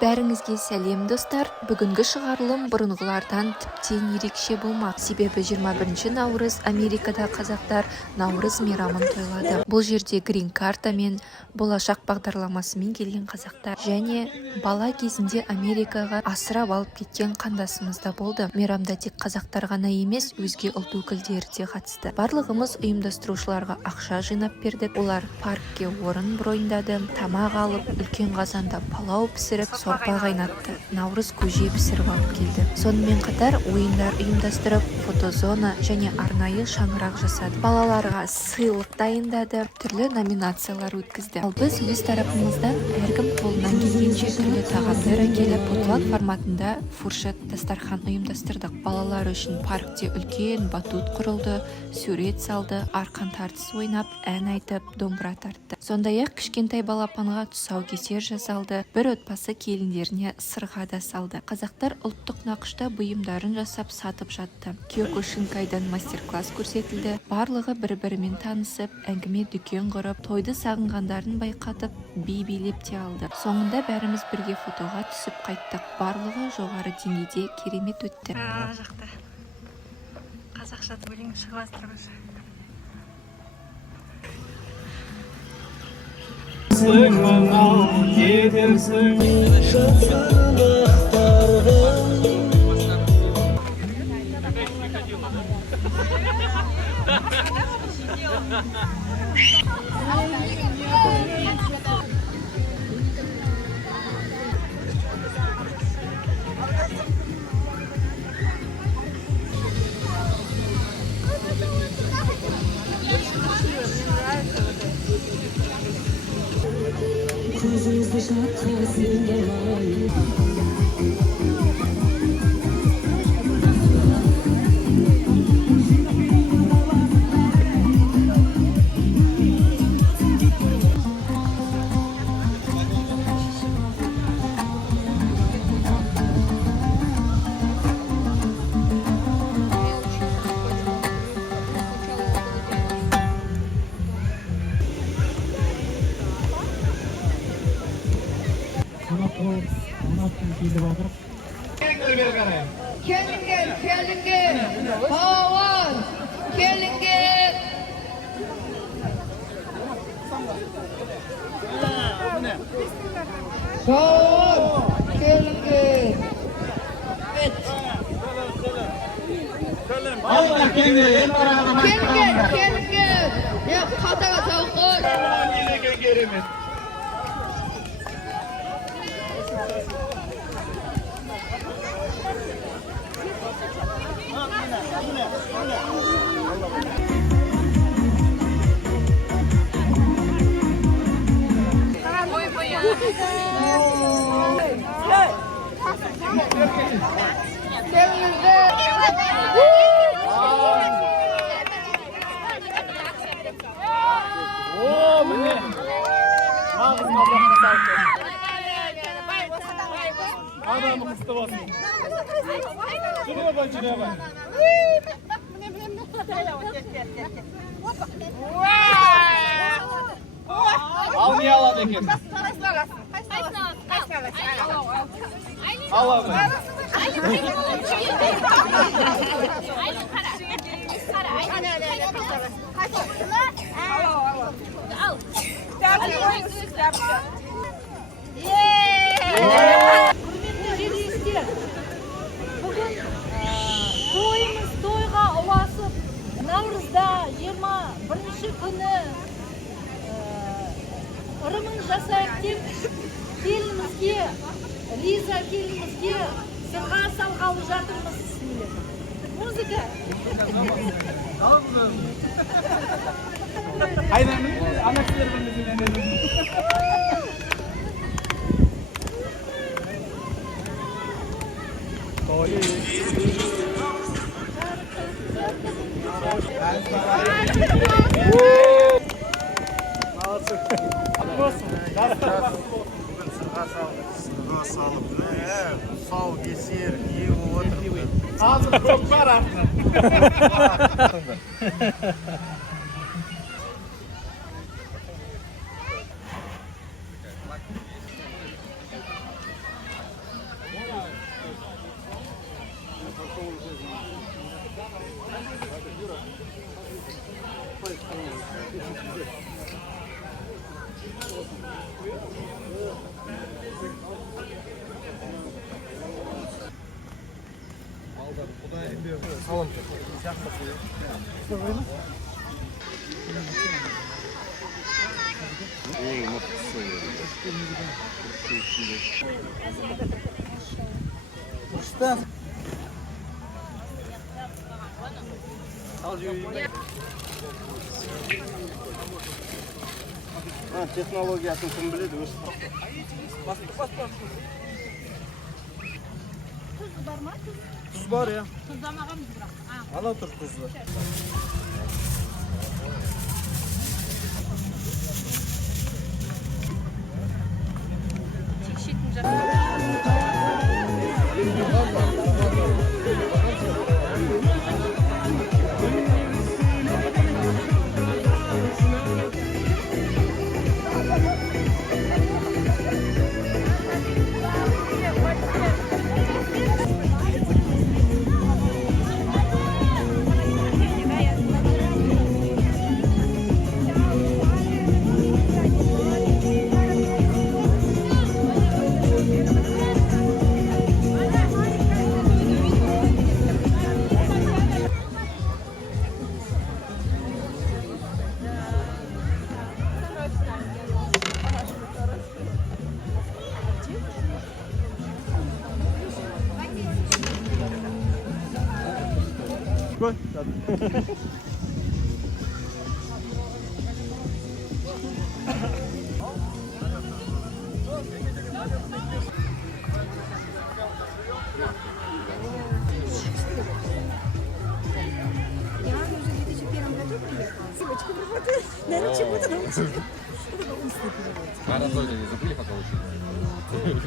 Бәріңізге сәлем достар. Бүгінгі шығарылым бұрынғылардан тіптен ерекше болмақ. Себебі 21 наурыз Америкада қазақтар наурыз мейрамын тойлады. Бұл жерде грин карта мен болашақ бағдарламасымен келген қазақтар және бала кезінде Америкаға асырап алып кеткен қандасымыз да болды. Мейрамда тек қазақтар ғана емес, өзге ұлт өкілдері де қатысты. Барлығымыз ұйымдастырушыларға ақша жинап бердік. Олар паркке орын брондады, тамақ алып, үлкен қазанда палау пісіріп, сорпа қайнатты, наурыз көже пісіріп алып келді. Сонымен қатар ойындар ұйымдастырып, фотозона және арнайы шаңырақ жасады. Балаларға сыйлық дайындады, түрлі номинациялар өткізді. Ал біз өз тарапымыздан әркім қолынан келгенше түрлі тағамдар әкеліп, потлак форматында фуршет дастархан ұйымдастырдық. Балалар үшін паркте үлкен батут құрылды, сурет салды, арқан тартыс ойнап, ән айтып, домбыра тартты. Сондай-ақ кішкентай балапанға тұсаукесер жасалды. Бір отбасы келіндеріне сырға да салды. Қазақтар ұлттық нақышта бұйымдарын жасап сатып жатты. Киокушинкайдан мастер-класс көрсетілді. Барлығы бір-бірімен танысып, әңгіме дүкен құрып, тойды сағынғандарын байқатып, би билеп те алды. Соңында бәріміз бірге фотоға түсіп қайттық. Барлығы жоғары деңгейде керемет өтті. Жақта қазақша өлең шығастырғыш. Yetersin Kelingen, havan, kelingen. Havan, kelingen. Kelingen. Ya kataga tavuk. Adamı kıstı basın. Şuraya bak, şuraya bak. Al niye aladı ekin? Al abi. Тойымыз тойға ұласып, наурызда 21 күні ырымын жасайық деп келінімізге, Лиза келінімізге сырға салғалы жатырмыз. Музыка. Aynen, anahtarlarımızın Sağ kesir, iyi oturdu. ağzı çok var aslında. Технологиясын кім біледі өз. Тұз бар, иә. Тұздамағанбыз бірақ. Анау тұр тұзды.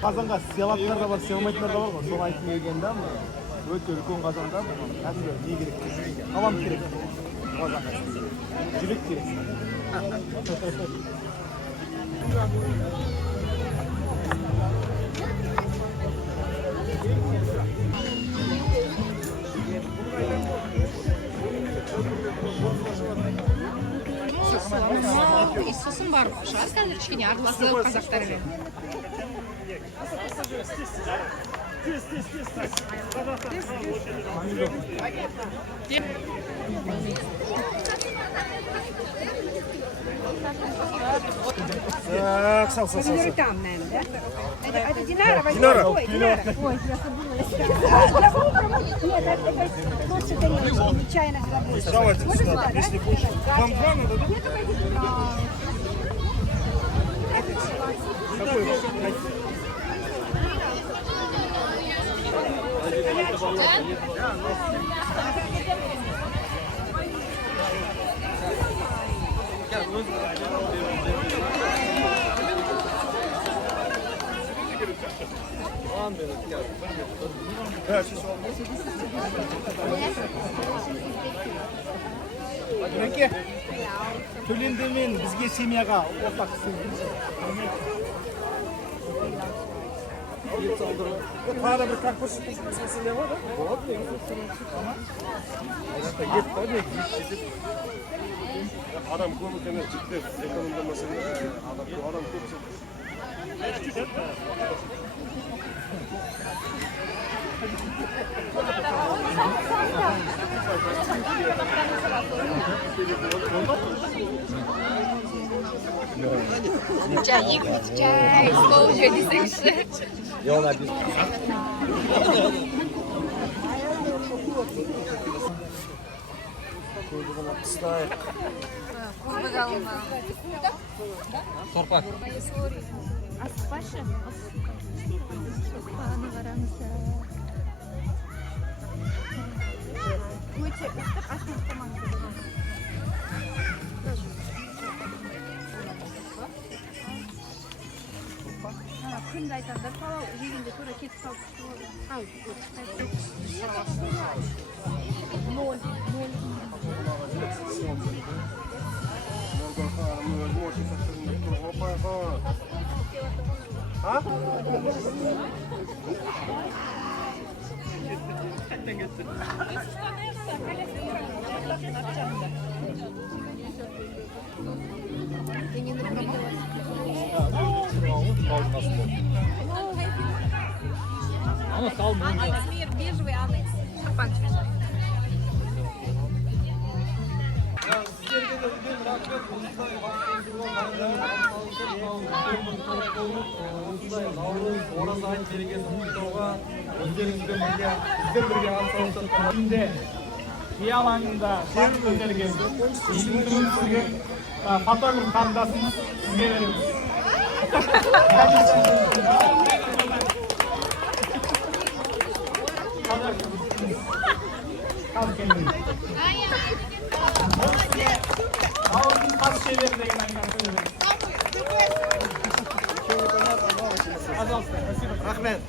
Қазанға сыйлатындар да бар, сыйламайтындар да бар ғой. Соны айтып келген да, өте үлкен қазанда кәдімгі не керек? Қалам керек. Қазанға жүрек керек. Сосын бар шығар қазір кішкене араласып қазақтармен. Так, сал. Там, наверное, да? Это Динара? Динара. Ой, Динара. Ой, я забыла. Нет, это лучше тарелочка, нечаянно забыла. Давайте сюда, если больше. Вам два надо, да? Нет, только эти. Мәке, төленді мен бізге семьяға ортақ тағы бір как көрсетесің бар, да? Болады, адам көп екен, жіктер экономдамасын, адам көп. Çay, çay, stol жөдесеңші. Торпак. Асықпашы. Өте ыстық ашылып қалмаңыз. Күнді айтаңдар, палау жегенде тура кетіп қалып. Бежевый анекс. ораза айт мерекесін құттықтауға өздеріңізбен бірге біздер бірге атсалысып күнде үй алаңында шағын көтерген сізге фотограф қарындасымыз сізге береміз. Ağzını tas çevirin de gelen Rahmet.